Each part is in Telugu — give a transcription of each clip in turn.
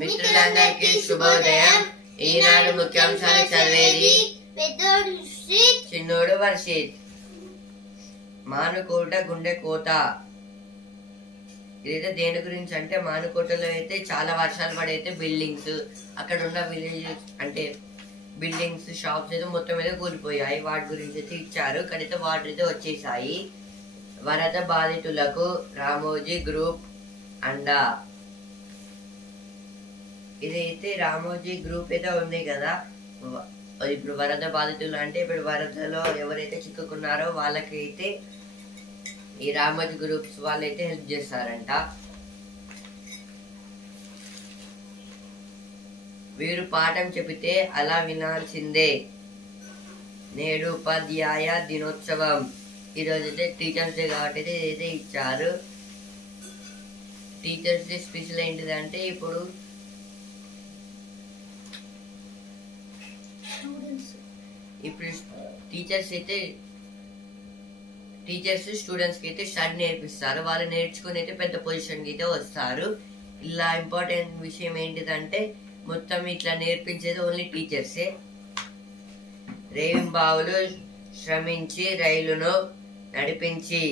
మిత్రులందరికీ శుభోదయం. ఈనాడు ముఖ్యాంశాలు చదివేది చిన్నోడు వర్షిత్. మానుకోట గుండె కోత. ఇదైతే దేని గురించి అంటే మానుకోటలో అయితే చాలా వర్షాలు పడైతే బిల్డింగ్స్ అక్కడ ఉన్న విలేజెస్ అంటే బిల్డింగ్స్ షాప్స్ అయితే మొత్తం మీద కూలిపోయాయి. వాటి గురించి అయితే ఇచ్చారు. ఇక్కడైతే వాటర్ అయితే వచ్చేసాయి. వరద బాధితులకు రామోజీ గ్రూప్ అండా. ఇదైతే రామోజీ గ్రూప్ అయితే ఉంది కదా, ఇప్పుడు వరద బాధితులు అంటే ఇప్పుడు వరదలో ఎవరైతే చిక్కుకున్నారో వాళ్ళకైతే ఈ రామోజీ గ్రూప్స్ వాళ్ళైతే హెల్ప్ చేస్తారంట. వీరు పాఠం చెబితే అలా వినాల్సిందే. నేడు ఉపాధ్యాయ దినోత్సవం. ఈరోజు అయితే టీచర్స్ డే కాబట్టి ఇదైతే ఇచ్చారు. టీచర్స్ డే స్పెషల్ ఏంటిదంటే ఇప్పుడు టీచర్స్ స్టూడెంట్స్ కి అయితే స్టడీ నేర్పిస్తారు. వాళ్ళు నేర్చుకుని అయితే పెద్ద పొజిషన్ కి అయితే వస్తారు. ఇలా ఇంపార్టెంట్ విషయం ఏంటిదంటే మొత్తం ఇట్లా నేర్పించేది ఓన్లీ టీచర్సే. రేయింబావులు శ్రమించి రైలును నడిపించి.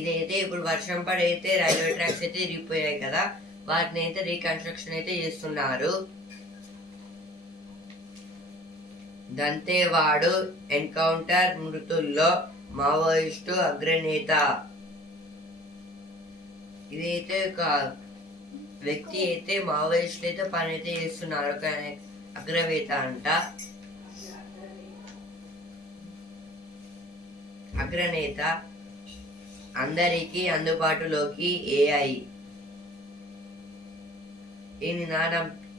ఇదైతే ఇప్పుడు వర్షం పడైతే రైల్వే ట్రాక్స్ అయితే ఇరిగిపోయాయి కదా, వాటిని అయితే రీకన్స్ట్రక్షన్ అయితే చేస్తున్నారు. దంతేవాడు ఎన్కౌంటర్ మృతుల్లో మావోయిస్టు అగ్రనేత. ఇదైతే ఒక వ్యక్తి అయితే మావోయిస్టులు అయితే పని అయితే చేస్తున్నారు, కానీ అగ్రవేత అంట. అగ్రనేత. అందరికీ అందుబాటులోకి ఏఐ.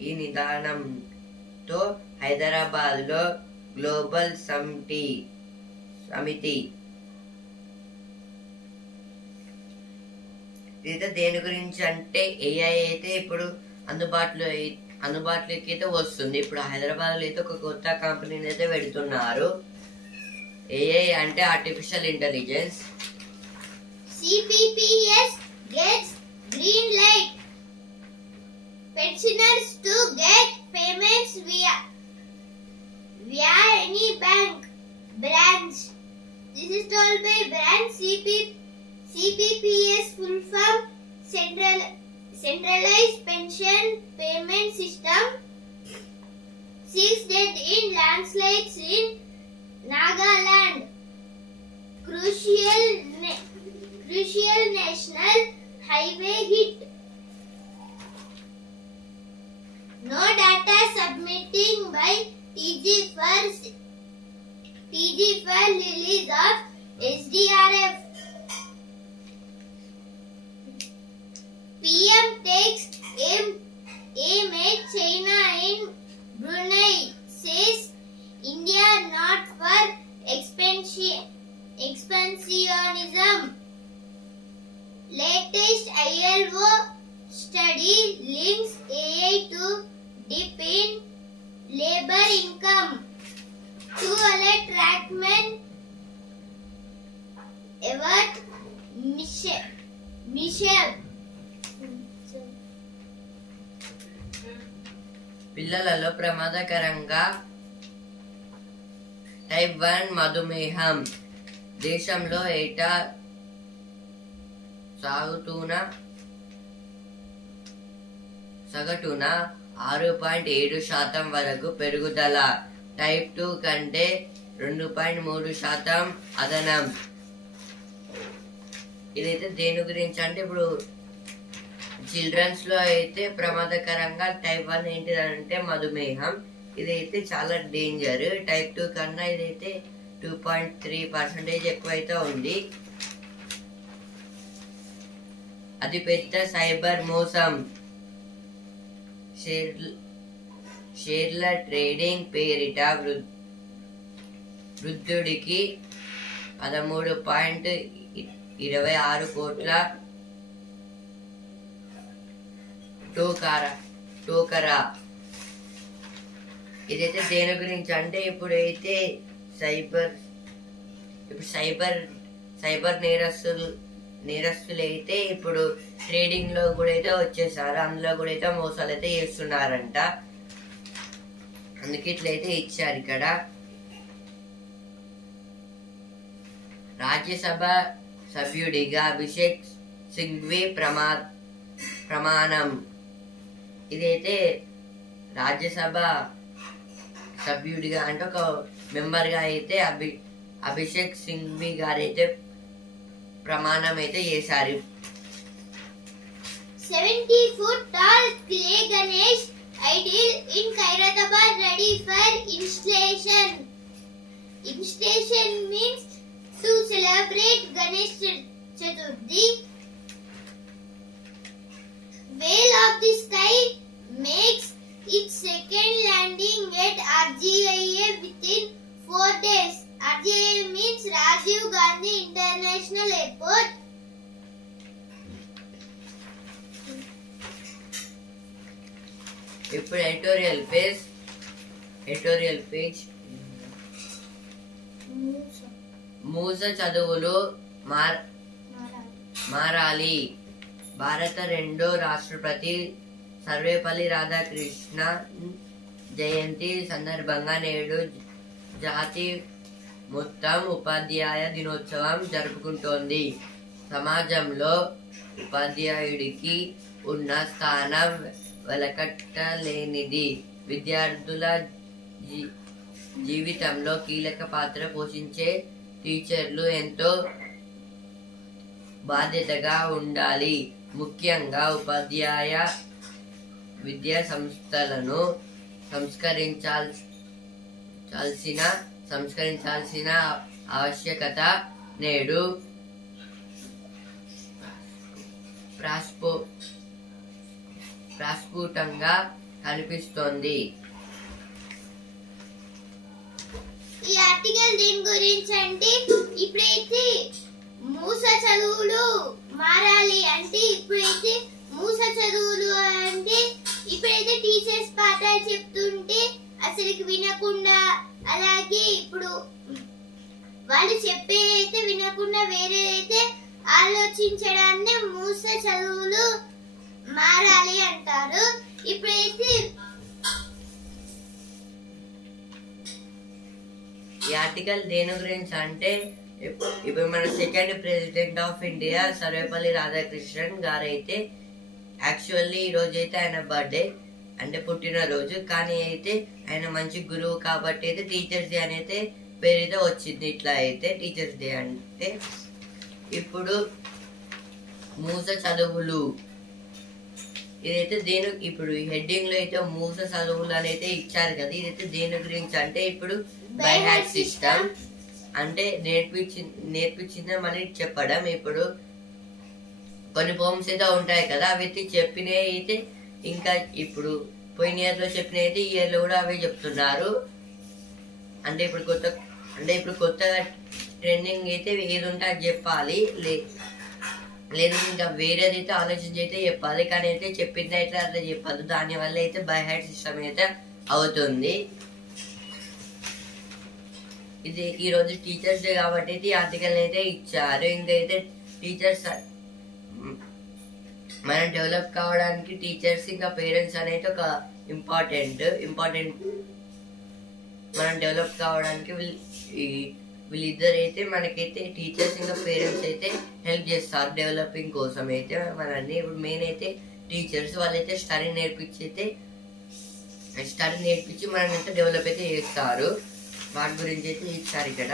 ఈ నిదానంతో హైదరాబాద్ లో గ్లోబల్ సమితి. ఇదైతే దేని గురించి అంటే ఏఐ అయితే ఇప్పుడు అందుబాటులోకి అయితే వస్తుంది. ఇప్పుడు హైదరాబాద్ లో అయితే ఒక కొత్త కంపెనీని అయితే పెడుతున్నారు. ఏఐ అంటే artificial intelligence. CPPS gets green light. Pensioners to get payments via any bank branch. This is told by branch CPPS full form Centralized Pension Payment System. 6 dead in landslides in Nagaland. Crucial national highway hit. No data submitting by TG for release of SDRF. PM takes aim at China in Brunei. Says India not for expansionism. Latest ILO study links AI to dip in labor income. To alert trackman Evert Michel. పిల్లలలో ప్రమాదకరంగా టైప్ 1 మధుమేహం. దేశంలో ఏటా సగటున 6.7% వరకు పెరుగుదల. టైప్ 2 కంటే 2.3% అదనం. ఇదైతే దేని గురించి అంటే ఇప్పుడు చిల్డ్రన్స్ లో అయితే ప్రమాదకరంగా టైప్ 1 ఏంటిదంటే మధుమేహం. ఇదైతే చాలా డేంజర్. టైప్ 2 కన్నా ఇదైతే 2.3% ఎక్కువైతే ఉంది. అది పెద్ద సైబర్ మోసం. షేర్ల ట్రేడింగ్ పేరిట వృద్ధుడికి 13.26 కోట్ల టోకరా. ఇదైతే దేని గురించి అంటే ఇప్పుడైతే సైబర్ నేరస్తులు నేరస్తులు అయితే ఇప్పుడు ట్రేడింగ్ లో కూడా అయితే వచ్చేసారు. అందులో కూడా అయితే మోసాలు అయితే చేస్తున్నారంట. అందుకే ఇట్లయితే ఇచ్చారు ఇక్కడ. రాజ్యసభ సభ్యుడిగా అభిషేక్ సింఘ్వి ప్రమాణం. ఇదైతే రాజ్యసభ సభ్యుడిగా అంటే ఒక మెంబర్ గా అయితే అభిషేక్ సింఘ్వి గారు అయితే ప్రమాణం అయితే చేశారు. 70-foot tall clay Ganesh idol in Khairatabad ready for installation. Installation means to celebrate Ganesh Chaturthi. Whale of the Sky makes its second landing at RGIA within 4 days. RGIA means Rajiv Gandhi International Airport. ఇప్పుడు ఎడిటోరియల్ పేజ్ మూస చదువులు మారాలి. భారత రెండో రాష్ట్రపతి సర్వేపల్లి రాధాకృష్ణ జయంతి సందర్భంగా నేడు జాతి మొత్తం ఉపాధ్యాయ దినోత్సవం జరుపుకుంటోంది. సమాజంలో ఉపాధ్యాయుడికి ఉన్న స్థానం వెలకట్టలేనిది. విద్యార్థుల జీవితంలో కీలక పాత్ర పోషించే టీచర్లు ఎంతో బాధ్యతగా ఉండాలి. ముఖ్యంగా ఉపాధ్యాయ విద్యా సంస్థలను సంస్కరించాల్సిన ఆవశ్యకత నేడు ప్రస్ఫుటంగా కనిపిస్తోంది. ఈ ఆర్టికల్ దీని గురించి అంటే ఇప్పుడైతే మూస చదువులు మారాలి అంటే ఇప్పుడైతే మూస చదువులు అంటే ఇప్పుడైతే టీచర్స్ పాఠాలు చెప్తుంటే అసలుకి వినకుండా, అలాగే ఇప్పుడు వాళ్ళు చెప్పేదైతే వినకుండా వేరేదైతే ఆలోచించడాన్ని మూస చదువులు మారాలి అంటారు. ఇప్పుడైతే ఈ ఆర్టికల్ దేని గురించి అంటే ఇప్పుడు మన second president of India Sarvepalli Radhakrishnan గారు అయితే యాక్చువల్లీ ఈ రోజు అయితే ఆయన బర్త్డే అంటే పుట్టినరోజు. కానీ అయితే ఆయన మంచి గురువు కాబట్టి అయితే టీచర్స్ డే అని అయితే పేరైతే వచ్చింది. ఇట్లా అయితే టీచర్స్ డే అంటే ఇప్పుడు మూస చదువులు ఇదైతే దేని ఇప్పుడు హెడ్డింగ్ లో అయితే మూస చదువులు అని అయితే ఇచ్చారు కదా. ఇదైతే దేని గురించి అంటే ఇప్పుడు బై హార్ట్ సిస్టమ్ అంటే నేర్పించిందే మళ్ళీ చెప్పడం. ఇప్పుడు కొన్ని పోమ్స్ అయితే ఉంటాయి కదా, అవి అయితే చెప్పినవి అయితే ఇంకా ఇప్పుడు పోయిన ఇయర్ లో చెప్పిన అయితే ఈ ఇయర్ లో కూడా అవే చెప్తున్నారు. అంటే ఇప్పుడు కొత్తగా ట్రెండింగ్ అయితే ఏది ఉంటే అది చెప్పాలి, లేదు ఇంకా వేరేది అయితే ఆలోచించి అయితే చెప్పాలి. కానీ అయితే చెప్పింది అయితే అట్లా చెప్పదు. దానివల్ల అయితే బై హార్ట్ సిస్టమ్ అయితే అవుతుంది. ఇది ఈ రోజు టీచర్స్ డే కాబట్టి అయితే ఈ ఆర్టికల్ అయితే ఇచ్చారు. ఇంకైతే టీచర్స్ మనం డెవలప్ కావడానికి టీచర్స్ ఇంకా పేరెంట్స్ అనేది ఒక ఇంపార్టెంట్ మనం డెవలప్ కావడానికి వీళ్ళిద్దరు అయితే మనకైతే టీచర్స్ ఇంకా పేరెంట్స్ అయితే హెల్ప్ చేస్తారు డెవలపింగ్ కోసం అయితే మనల్ని. ఇప్పుడు మెయిన్ అయితే టీచర్స్ వాళ్ళైతే స్టడీ నేర్పించి మనల్ని అయితే డెవలప్ అయితే చేస్తారు. వాటి గురించి అయితే ఇచ్చారు ఇక్కడ.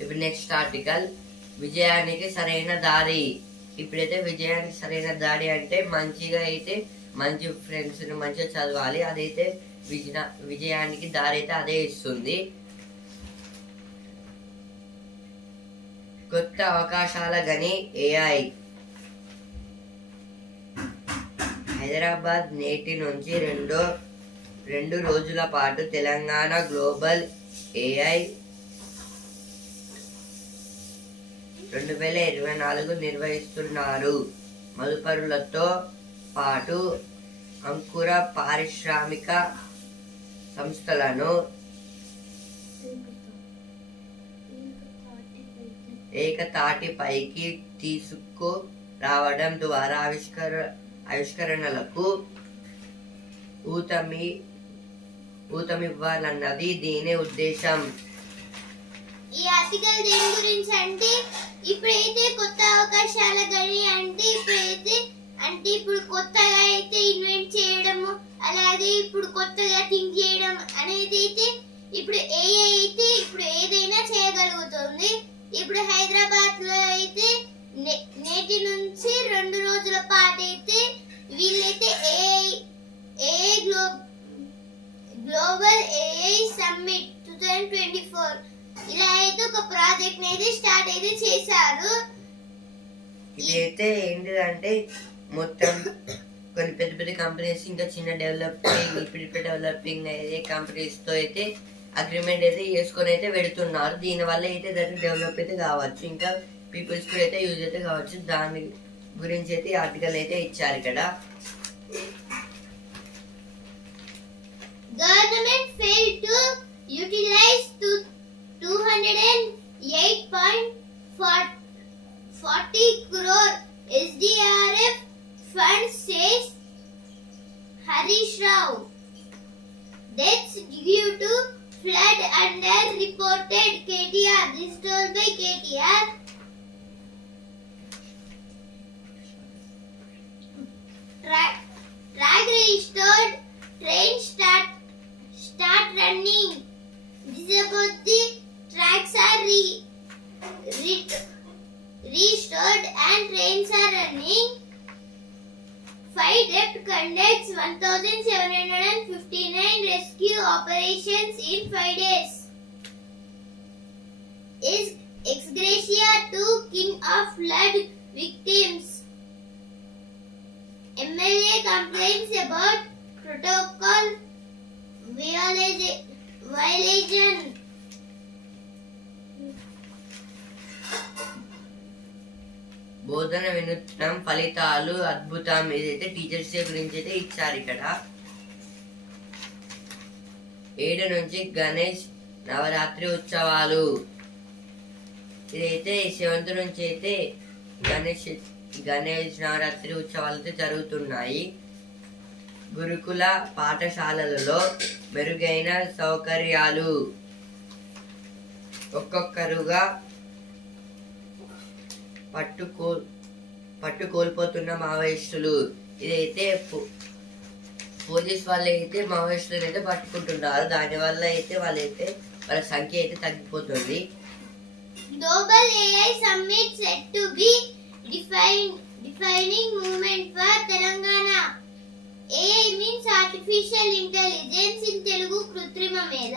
ఇప్పుడు నెక్స్ట్ ఆర్టికల్ విజయానికి సరైన దారి. ఇప్పుడైతే విజయానికి సరైన దారి అంటే మంచిగా అయితే మంచి ఫ్రెండ్స్ మంచిగా చదవాలి. అదైతే విజయానికి దారి అయితే అదే ఇస్తుంది. కొత్త అవకాశాల గని ఏఐ. హైదరాబాద్ నేటి నుంచి రెండు రోజుల పాటు తెలంగాణ గ్లోబల్ ఏఐ 2024 నిర్వహిస్తున్నారు. మదుపరులతో పాటు అంకుర పారిశ్రామిక సంస్థలను ఏకతాటి పైకి తీసుకు రావడం ద్వారా ఆవిష్కరణలకు ఊతమివ్వాలన్నది దీని ఉద్దేశం. ఈ ఆర్టికల్ దేని గురించి అంటే ఇప్పుడైతే కొత్త అవకాశాల గని అంటే ఇప్పుడు కొత్తగా అయితే ఇన్వెంట్ చేయడము, అలాగే ఇప్పుడు కొత్తగా థింక్ చేయడం అనేది అయితే ఇప్పుడు ఏఐ అయితే ఇప్పుడు ఏదైనా చేయగలుగుతుంది. ఇప్పుడు హైదరాబాద్ లో అయితే నేటి నుంచి 2 రోజుల పాటు అయితే వీళ్ళైతే ఏఐ గ్లోబల్ ఏఐ సమ్మిట్ 2024 ఇలా అయితే ఒక ప్రాజెక్ట్ అయితే స్టార్ట్ అయితే చేశారు. ఇదైతే ఏంటిదంటే మొత్తం కొన్ని పెద్ద పెద్ద కంపెనీస్ ఇంకా చిన్న డెవలపింగ్ అయ్యే కంపెనీస్ తో అయితే అగ్రిమెంట్ అయితే చేసుకొని అయితే పెడుతున్నారు. దీని వల్ల అయితే దానికి డెవలప్ అయితే కావచ్చు, ఇంకా పీపుల్స్ కూడా అయితే యూజ్ అయితే కావచ్చు. దాని గురించి అయితే ఆర్టికల్ అయితే ఇచ్చారు ఇక్కడ. Government failed to utilize 208.40 crore SDRF funds, says Harish Rao. Deaths due to flood under reported KTR. This told by KTR. Track restored. Train start running. This is about the tracks are restored and trains are running. 5 depth conducts 1,759 rescue operations in 5 days. Is ex gratia to king of flood victims. MLA complains about protocol violation. బోధన వినూత్నం ఫలితాలు అద్భుతం. ఇదైతే టీచర్స్ డే గురించి అయితే ఇచ్చారు ఇక్కడ. 7 నుంచి గణేష్ నవరాత్రి ఉత్సవాలు. ఇదైతే 7th నుంచి అయితే గణేష్ నవరాత్రి ఉత్సవాలు అయితే జరుగుతున్నాయి. గురుకుల పాఠశాలలలో మెరుగైన సౌకర్యాలు. ఒక్కొక్కరుగా పట్టుకోల్పోతున్న మావోయిస్టులు. ఇదైతే పోలీస్ వాళ్ళు అయితే మావోయిస్టులను అయితే పట్టుకుంటున్నారు. దాని వల్ల అయితే వాళ్ళ సంఖ్య అయితే తగ్గిపోతుంది. Global AI Summit set to be defining movement for Telangana. AI means artificial intelligence in Telugu కృత్రిమ మేధ.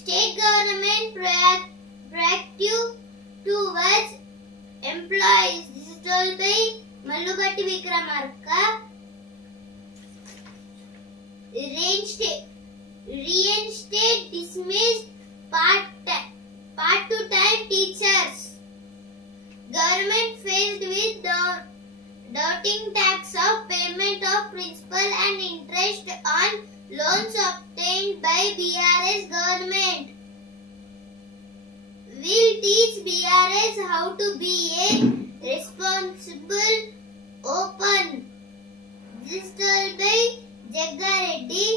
State government proactive towards employees. This is told by Mallubatti Vikramarka. Reinstate dismissed part-time teachers. Government faced with doubting tax of payment of principal and interest on loans obtained by BRS government. Will teach BRS how to be a responsible open. This told by Jaggareddy.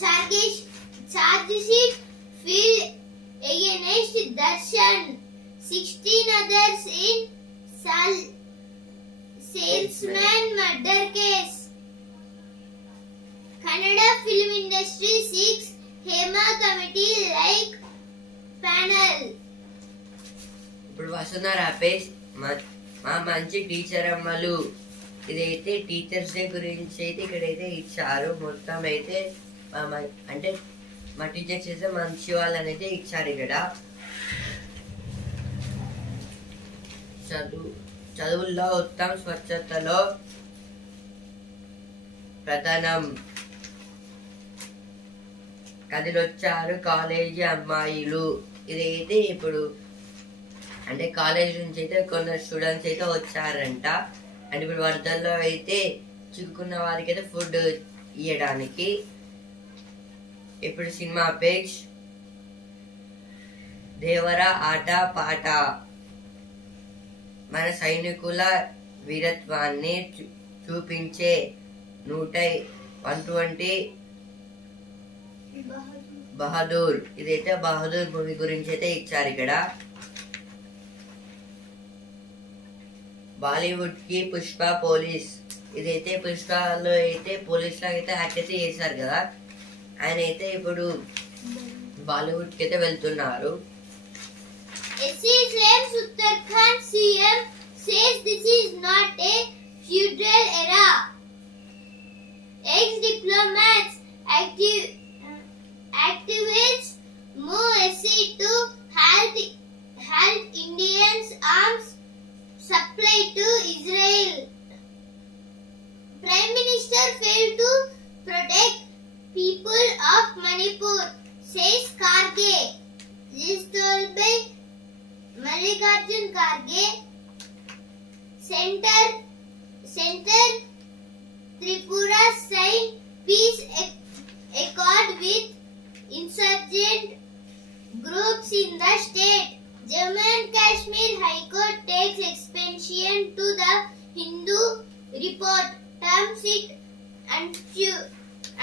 Charge sheet filed against Darshan. 16 others in salesman murder case. Kannada film industry seeks Hema committee like panel. ఇప్పుడు వస్తున్నారు రాపేష్ మా మంచి టీచర్ అమ్మలు. ఇదైతే టీచర్స్ డే గురించి అయితే ఇక్కడైతే ఇచ్చారు. మొత్తం అయితే అంటే మా టీచర్స్ అయితే మంచి వాళ్ళని అయితే ఇచ్చారు ఇక్కడ. చదువుల్లో ఉత్తమ స్వచ్ఛతలో ప్రధానం. కదిలొచ్చారు కాలేజీ అమ్మాయిలు. ఇదైతే ఇప్పుడు అంటే కాలేజ్ నుంచి అయితే కొందరు స్టూడెంట్స్ అయితే వచ్చారంట. అంటే ఇప్పుడు వరదల్లో అయితే చిక్కుకున్న వారికి అయితే ఫుడ్ ఇవ్వడానికి. ఇప్పుడు సినిమా పేజ్. దేవరా ఆట పాట మన సైనికుల వీరత్వాన్ని చూపించే 120 బహదూర్. ఇదైతే బహదూర్ మూవీ గురించి అయితే ఇచ్చారు ఇక్కడ. బాలీవుడ్ కి పుష్ప పోలీస్. ఇదైతే పుష్పలో అయితే పోలీస్ లాగా అయితే యాక్ట్ అయితే చేశారు కదా, ఆయన అయితే ఇప్పుడు బాలీవుడ్ కి అయితే వెళ్తున్నారు. Uttarakhand CM says this is not a feudal era. Ex-diplomats, activists move SC to halt Indians' arms supply to Israel. Prime Minister failed to protect people of Manipur, says Kharge. This told by Mallikarjun Kharge. Center Tripura signed peace accord with insurgent groups in the state. Jammu and Kashmir High Court takes expansion to the Hindu report, terms it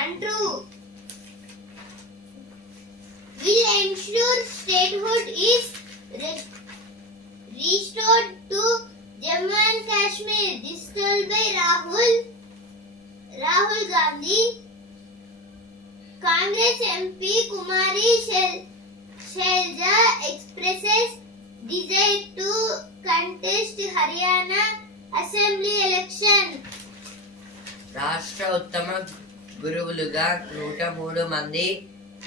untrue. Will ensure statehood is restored to Jammu and Kashmir. This told by Rahul Gandhi. Congress MP Kumari Shelja expresses desire to contest Haryana Assembly election. రాష్ట్ర ఉత్తమ గురువులుగా 103 మంది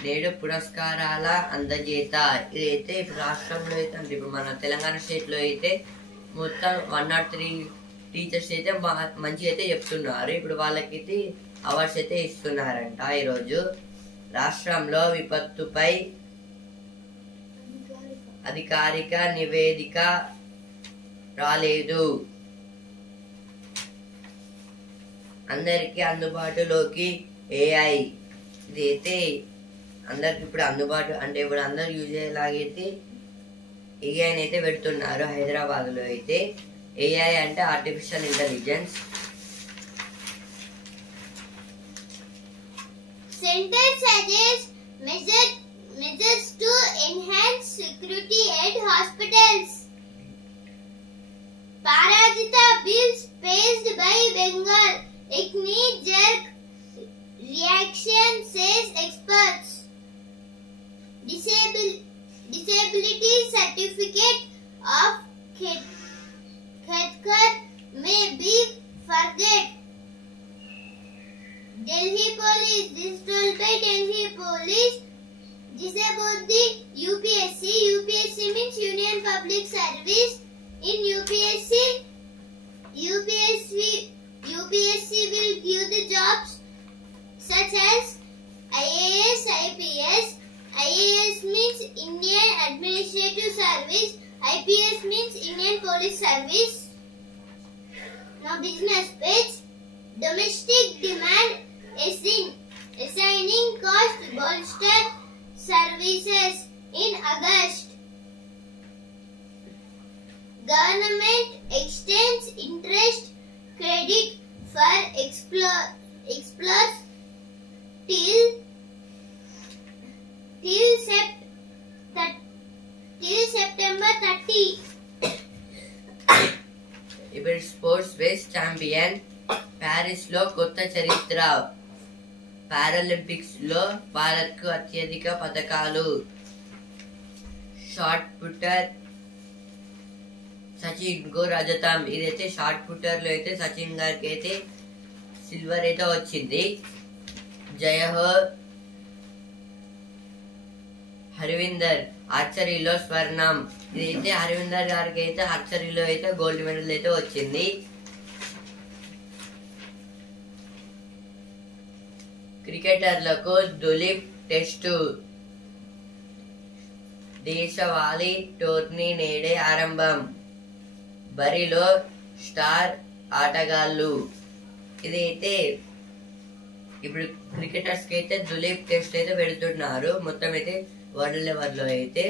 నేడు పురస్కారాల అందజేత. ఇదైతే ఇప్పుడు రాష్ట్రంలో అయితే అంటే ఇప్పుడు మన తెలంగాణ స్టేట్ లో అయితే మొత్తం 103 టీచర్స్ అయితే మంచిగా అయితే చెప్తున్నారు. ఇప్పుడు వాళ్ళకి అవార్డ్స్ అయితే ఇస్తున్నారంట. ఈరోజు రాష్ట్రంలో విపత్తుపై అధికారిక నివేదిక రాలేదు. అందరికి అందుబాటులోకి AI. ఇదైతే అందరికి ఇప్పుడు అందుబాటు అంటే ఇప్పుడు అందరు యూజ్ అయ్యేలాగైతే AI అయితే పెడుతున్నారు. హైదరాబాద్ లో అయితే AI అంటే artificial intelligence. Center suggests measures to enhance security at hospitals. Parajita bills passed by Bengal. A knee-jerk reaction, says experts. Disability certificate of Khadkar may be forget. Delhi police. This told by Delhi police. This about the UPSC. UPSC means Union Public Service. In UPSC will give the jobs such as IAS, IPS. IAS means Indian Administrative Service. IPS means Indian Police Service. Now business page. Domestic demand assigning cost bolster services in August. Government extends interest credit for explorers till September 30. ఇప్పుడు స్పోర్ట్స్ బేస్ ఛాంపియన్ ప్యారిస్ లో కొత్త చరిత్ర. పారాలింపిక్స్ లో భారత్ కు అత్యధిక పథకాలు. షార్ట్ పుటర్ సచిన్ కు రజతం. ఇదైతే షార్ట్ పుటర్ లో అయితే సచిన్ గారికి అయితే సిల్వర్ అయితే వచ్చింది. జయహో హర్విందర్ ఆర్చరీలో స్వర్ణం. ఇదైతే హర్విందర్ గారికి అయితే ఆర్చరీలో అయితే గోల్డ్ మెడల్ అయితే వచ్చింది. క్రికెటర్లకు దులీప్ టెస్టు. దేశవాళీ టోర్నీ నేడే ఆరంభం. బరిలో స్టార్ ఆటగాళ్లు. ఇదైతే ఇప్పుడు క్రికెటర్స్ కి అయితే దులీప్ టెస్ట్ అయితే పెడుతున్నారు. మొత్తం అయితే వరల్డ్ లెవెల్ లో అయితే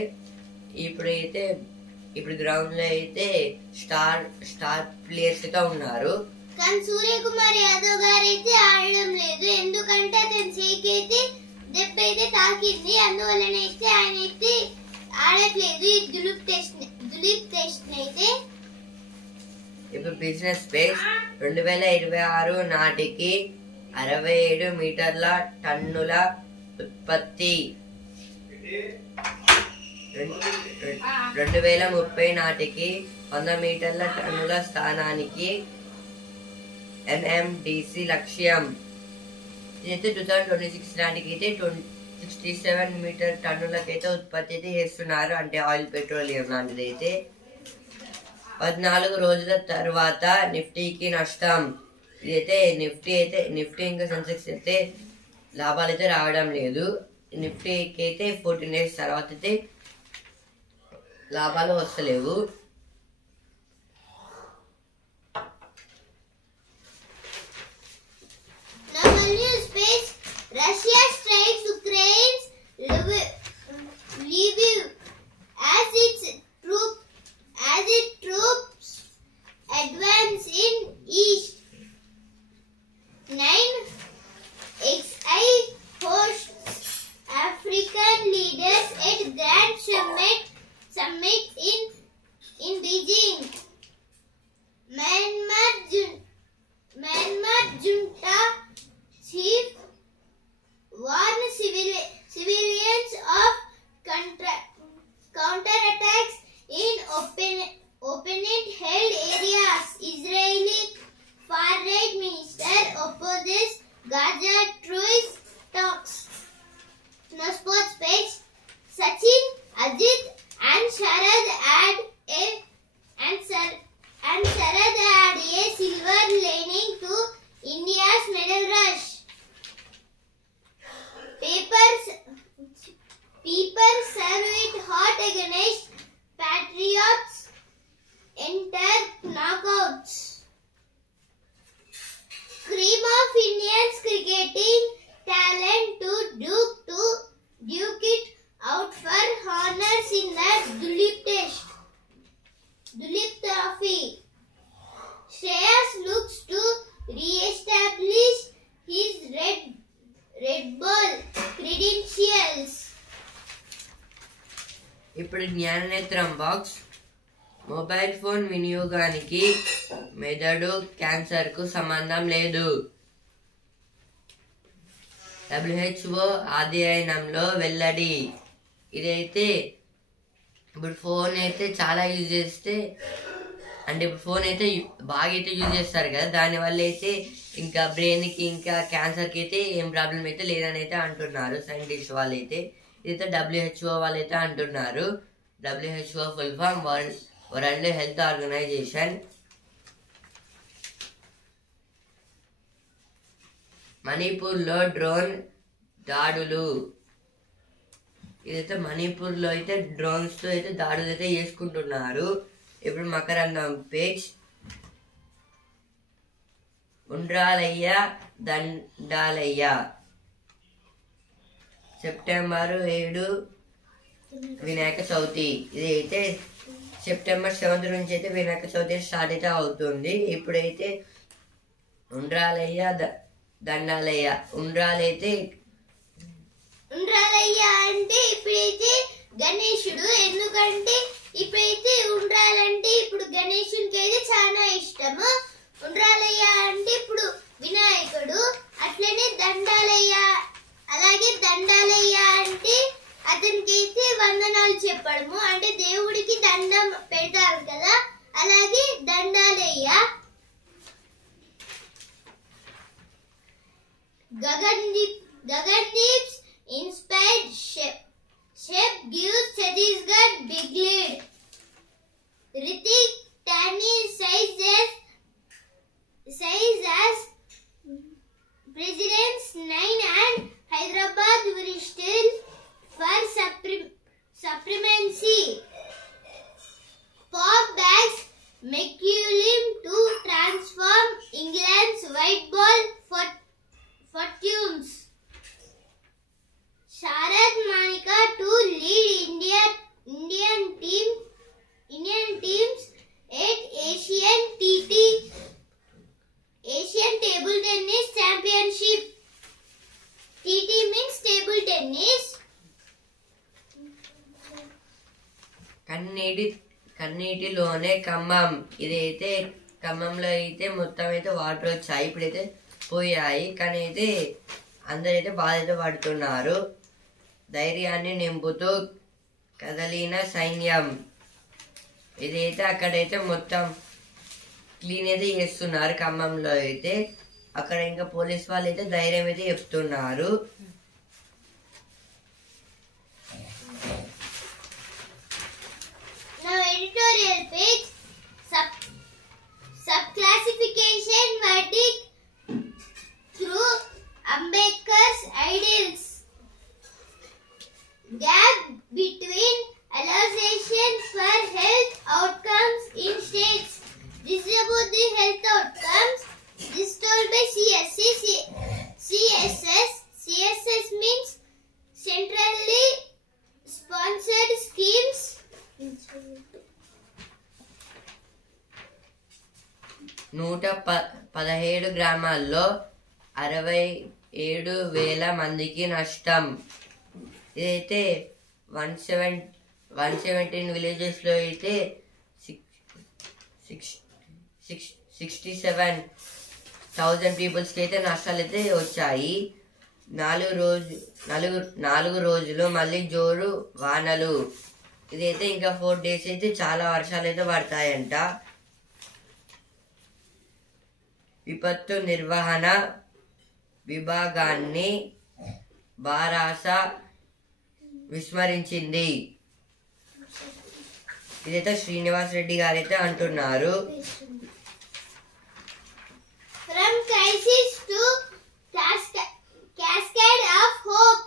ఇప్పుడు గ్రౌండ్ లో అయితే స్టార్ ప్లేయర్స్ గా ఉన్నారు. కానీ సూర్యకుమార్ యాదవ్ గారు అయితే ఆడడం లేదు, ఎందుకంటే అతని చేయికి అయితే దెబ్బ అయితే తాకింది, అందువల్లనైతే ఆయన అయితే ఆడట్లేదు ఈ దులీప్ టెస్ట్ అయితే. ఇప్పుడు బిజినెస్ స్పేస్ 2026 నాటికి 67 మీటర్ల టన్నుల ఉత్పత్తి, 2030 నాటికి 100 మీటర్ల టన్నుల స్థానానికి NMDC లక్ష్యం. ఇదైతే 2026 నాటికి అయితే 67 మీటర్ టన్నులకైతే ఉత్పత్తి అయితే చేస్తున్నారు, అంటే ఆయిల్ పెట్రోలియం లాంటిది అయితే. 14 రోజుల తర్వాత నిఫ్టీకి నష్టం. ఇదైతే నిఫ్టీ ఇంకా సెన్సెక్స్ అయితే లాభాలు అయితే రావడం లేదు. నిఫ్టీకి అయితే 14 days తర్వాత అయితే లాభాలు వస్తలేవు. Russia strikes Ukraine's Lviv as its troops advance in east. 9XI hosts African leaders at Grand Summit in Beijing. Myanmar junta chief warned civilians of counterattacks in opponent-held areas. Israeli far-right minister opposes Gaza truce talks. No sports page. Sachin, Ajit, and Sharad add a silver lining to India's medal rush. People serve it hot against Patriots enter knockouts. Cream of Indians cricketing talent to duke it out for honors in the Dulip Trophy. Shreyas looks to re-establish his red ball credentials. ఇప్పుడు జ్ఞాననేత్రం బాక్స్. మొబైల్ ఫోన్ వినియోగానికి మెదడు క్యాన్సర్ కు సంబంధం లేదు. WHO అధ్యయనంలో వెల్లడి. ఇదైతే ఇప్పుడు ఫోన్ అయితే చాలా యూజ్ చేస్తే, అంటే ఇప్పుడు ఫోన్ అయితే బాగా అయితే యూజ్ చేస్తారు కదా, దానివల్ల అయితే ఇంకా బ్రెయిన్కి ఇంకా క్యాన్సర్కి అయితే ఏం ప్రాబ్లం అయితే లేదని అయితే అంటున్నారు సైంటిస్ట్ వాళ్ళు అయితే. ఇదైతే WHO వాళ్ళు అయితే అంటున్నారు. WHO full form world health organisation. మణిపూర్లో డ్రోన్ దాడులు. ఇదైతే మణిపూర్లో అయితే డ్రోన్స్ తో అయితే దాడులు అయితే చేసుకుంటున్నారు. ఇప్పుడు మకరందం పేజ్. ఉండ్రాలయ్య దండాలయ్య. సెప్టెంబర్ 7 వినాయక చవితి. ఇది అయితే సెప్టెంబర్ 7 నుంచి అయితే వినాయక చవితి స్టార్ట్ అయితే అవుతుంది. ఇప్పుడైతే ఉండ్రాలయ్య దండాలయ్య. ఉండ్రాలయ్య అంటే ఇప్పుడైతే గణేశుడు, ఎందుకంటే ఇప్పుడైతే ఉండ్రాలంటే ఇప్పుడు గణేశునికి అయితే చాలా ఇష్టము. ఉండ్రాలయ్య అంటే ఇప్పుడు వినాయకుడు. అట్లనే దండాలయ్య, అలాగే దండాలయ్య అంటే అతనికి అయితే వందనాలు చెప్పడము, అంటే దేవుడికి దండం పెడతారు కదా, అలాగే దండాలయ్య. Gagandip's inspired chef gives Chhattisgarh big lead. Ritik Tani says as President's 9 and Hyderabad whistle for supremacy. Pop backs McCullum to transform England's white ball fortune. నీటిలోనే ఖమ్మం. ఇదైతే ఖమ్మంలో అయితే మొత్తం అయితే వాటర్ వచ్చాయి, ఇప్పుడైతే పోయాయి. కానీ అయితే అందరైతే బాధ పడుతున్నారు. ధైర్యాన్ని నింపుతూ కదలిన సైన్యం. ఇదైతే అక్కడైతే మొత్తం క్లీన్ అయితే చేస్తున్నారు ఖమ్మంలో అయితే. అక్కడ ఇంకా పోలీస్ వాళ్ళు అయితే ధైర్యం అయితే చెప్తున్నారు. Now editorial page, subclassification verdict through Ambedkar's ideals. Gap between allocation for health outcomes in states. This is about the health outcomes. This told by CSS. CSS means centrally sponsored schemes. 117 గ్రామాల్లో 67,000 మందికి నష్టం. ఇదైతే 117 విలేజెస్లో అయితే 67,000 పీపుల్స్కి అయితే నష్టాలు అయితే వచ్చాయి. 4 రోజులు మళ్ళీ జోరు వానలు. ఇదైతే ఇంకా 4 days అయితే చాలా వర్షాలు అయితే పడతాయంట. విపత్తు నిర్వహణ విభాగాన్ని బారాస విస్మరించింది. ఇదైతే శ్రీనివాస్ రెడ్డి గారు అయితే అంటున్నారు. From crisis to cascade of hope.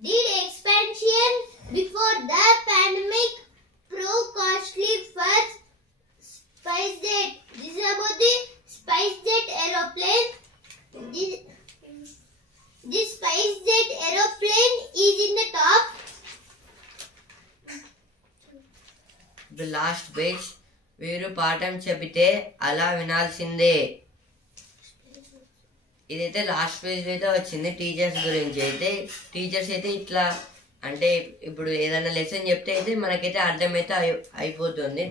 Did expansion before the pandemic prove costly for SpiceJet? This is about the SpiceJet aeroplane. This SpiceJet aeroplane is in the top. The last page. వీరు పాఠం చెబితే అలా వినాల్సిందే. ఇదైతే లాస్ట్ పేజ్ అయితే వచ్చింది టీచర్స్ గురించి అయితే. టీచర్స్ అయితే ఇట్లా అంటే ఇప్పుడు ఏదైనా లెసన్ చెప్తే అయితే మనకైతే అర్థమైతే అయిపోతుంది.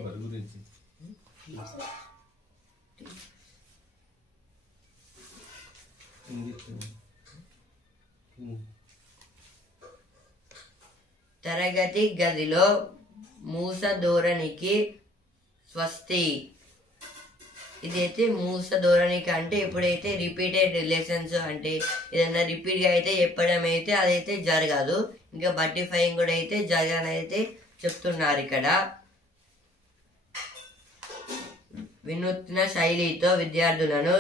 తరగతి గదిలో మూస ధోరణికి స్వస్తి. ఇదైతే మూస ధోరణికి అంటే ఇప్పుడైతే రిపీటెడ్ లెసన్స్ అంటే ఏదైనా రిపీట్గా అయితే చెప్పడం అయితే అదైతే జరగదు. ఇంకా బట్టిఫైయింగ్ కూడా అయితే జరగని అయితే చెప్తున్నారు ఇక్కడ. వినూత్న శైలితో విద్యార్థులను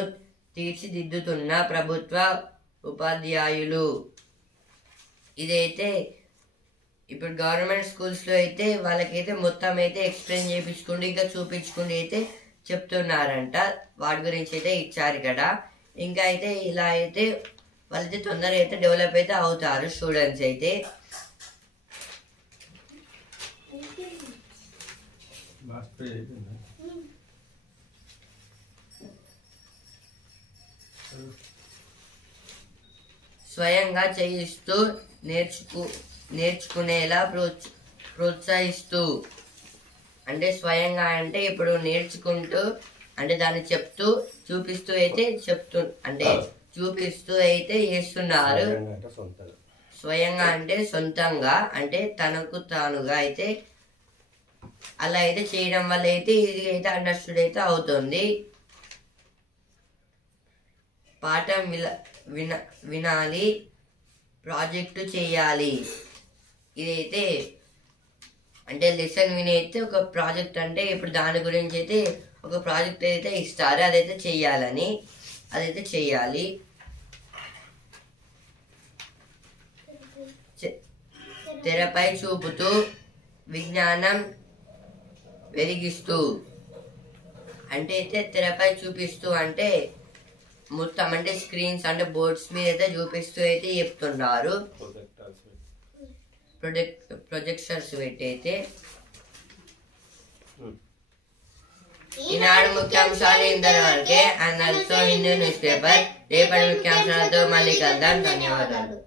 తీర్చిదిద్దుతున్న ప్రభుత్వ ఉపాధ్యాయులు. ఇదైతే ఇప్పుడు గవర్నమెంట్ స్కూల్స్లో అయితే వాళ్ళకైతే మొత్తం అయితే ఎక్స్ప్లెయిన్ చేయించుకుంటూ ఇంకా చూపించుకుంటూ అయితే చెప్తున్నారంట. వాటి గురించి అయితే ఇచ్చారు ఇక్కడ. ఇంకా అయితే ఇలా అయితే వాళ్ళైతే తొందరగా అయితే డెవలప్ అయితే అవుతారు స్టూడెంట్స్ అయితే. స్వయంగా చేయిస్తూ నేర్చుకునేలా ప్రోత్సహిస్తూ. అంటే స్వయంగా అంటే ఇప్పుడు నేర్చుకుంటూ అంటే దాన్ని చెప్తూ చూపిస్తూ అయితే చూపిస్తూ అయితే చేస్తున్నారు. స్వయంగా అంటే సొంతంగా అంటే తనకు తానుగా అయితే అలా అయితే చేయడం వల్ల అయితే ఇది అయితే అండర్స్టూడ్ అయితే అవుతుంది. పాఠం వినాలి, ప్రాజెక్టు చేయాలి. ఇదైతే అంటే లెసన్ విని అయితే ఒక ప్రాజెక్ట్ అంటే ఇప్పుడు దాని గురించి అయితే ఒక ప్రాజెక్ట్ అయితే ఇస్తారు, అదైతే చెయ్యాలని అదైతే చెయ్యాలి. తెరపై చూపుతూ విజ్ఞానం వెలిగిస్తూ. అంటే అయితే తెరపై చూపిస్తూ అంటే మొత్తం అంటే స్క్రీన్స్ అంటే బోర్డ్స్ మీద అయితే చూపిస్తూ అయితే చెప్తున్నారు. ప్రొజెక్టర్స్ పెట్టి అయితే. ఈనాడు ముఖ్యాంశాలు ఇంతవరకే. And also Hindu news paper. రేపటి ముఖ్యాంశాలతో మళ్ళీ కలుద్దాం. ధన్యవాదాలు.